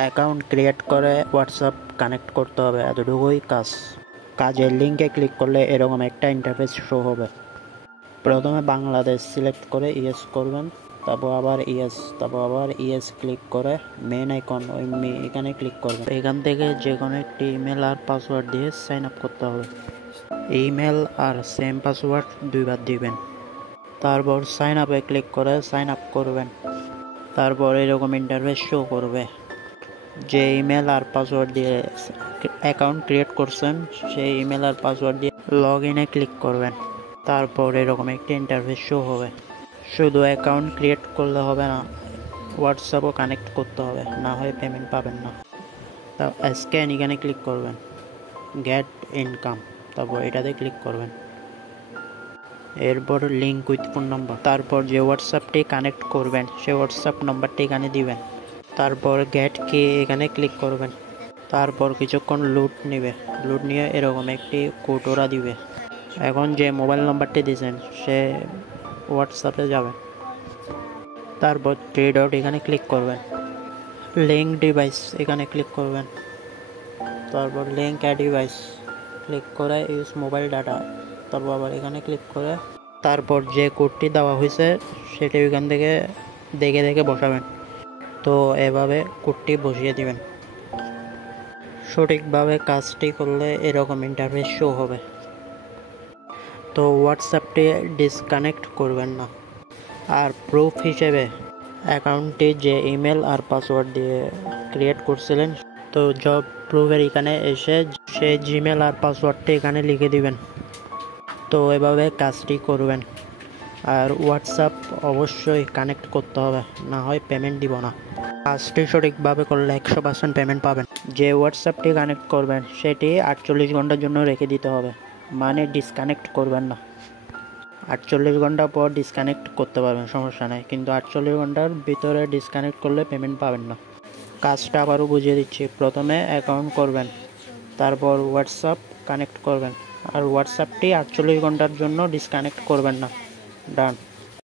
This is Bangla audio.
অ্যাকাউন্ট ক্রিয়েট করে হোয়াটসঅ্যাপ কানেক্ট করতে হবে, এতটুকুই কাজ। কাজের লিঙ্কে ক্লিক করলে এরকম একটা ইন্টারফেস শো হবে। প্রথমে বাংলাদেশ সিলেক্ট করে ইয়েস করবেন, তারপর আবার ইয়েস, তারপর আবার ইয়েস ক্লিক করে মেন আইকন ওই এখানে ক্লিক করবেন। এখান থেকে যে কোনো একটি ইমেল আর পাসওয়ার্ড দিয়ে সাইন আপ করতে হবে। ইমেল আর সেম পাসওয়ার্ড দুইবার দিবেন, তারপর সাইন আপে ক্লিক করে সাইন আপ করবেন। তারপর এরকম ইন্টারফেস শো করবে। যে ইমেল আর পাসওয়ার্ড দিয়ে অ্যাকাউন্ট ক্রিয়েট করছেন সেই ইমেল আর পাসওয়ার্ড দিয়ে লগ ইনে ক্লিক করবেন। তারপর এরকম একটি ইন্টারফেস শো হবে। শুধু অ্যাকাউন্ট ক্রিয়েট করলে হবে না, হোয়াটসঅ্যাপও কানেক্ট করতে হবে, না হয় পেমেন্ট পাবেন না। তা স্ক্যান এখানে ক্লিক করবেন, গেট ইনকাম, তারপর এটাতে ক্লিক করবেন। এরপর লিঙ্ক উইথ ফোন নাম্বার, তারপর যে হোয়াটসঅ্যাপটি কানেক্ট করবেন সেই হোয়াটসঅ্যাপ নাম্বারটি এখানে দিবেন। তারপর গেট কি এখানে ক্লিক করবেন। তারপর কিছুক্ষণ লুট নিবে, লুট নিয়ে এরকম একটি কোড ওরা দিবে। এখন যে মোবাইল নাম্বারটি দিয়েছেন সে হোয়াটসঅ্যাপে যাবে। তারপর থ্রি ডট এখানে ক্লিক করবেন, লিঙ্ক ডিভাইস এখানে ক্লিক করবেন। তারপর লিঙ্ক অ্যাড ডিভাইস ক্লিক করে ইউজ মোবাইল ডাটা, তারপর আবার এখানে ক্লিক করে তারপর যে কোডটি দেওয়া হয়েছে সেটি ওইখান থেকে দেখে দেখে বসাবেন। তো এভাবে কোডটি বসিয়ে দিবেন। সঠিকভাবে কাজটি করলে এরকম ইন্টারফেস শো হবে। তো হোয়াটসঅ্যাপটি ডিসকানেক্ট করবেন না। আর প্রুফ হিসেবে অ্যাকাউন্টটি যে ইমেল আর পাসওয়ার্ড দিয়ে ক্রিয়েট করছিলেন, তো জব প্রুফের এখানে এসে সে জিমেল আর পাসওয়ার্ডটি এখানে লিখে দিবেন। তো এভাবে কাজটি করবেন। আর হোয়াটসঅ্যাপ অবশ্যই কানেক্ট করতে হবে, না হয় পেমেন্ট দিব না। কাজটি সঠিকভাবে করলে 100% পেমেন্ট পাবেন। যে হোয়াটসঅ্যাপটি কানেক্ট করবেন সেটি 48 ঘন্টার জন্য রেখে দিতে হবে, মানে ডিসকানেক্ট করবেন না। 48 ঘন্টা পর ডিসকানেক্ট করতে পারবেন, সমস্যা নেই, কিন্তু 48 ঘন্টার ভিতরে ডিসকানেক্ট করলে পেমেন্ট পাবেন না। কাজটা আবারও বুঝিয়ে দিচ্ছি। প্রথমে অ্যাকাউন্ট করবেন, তারপর হোয়াটসঅ্যাপ কানেক্ট করবেন, আর হোয়াটসঅ্যাপটি 48 ঘন্টার জন্য ডিসকানেক্ট করবেন না। ডান।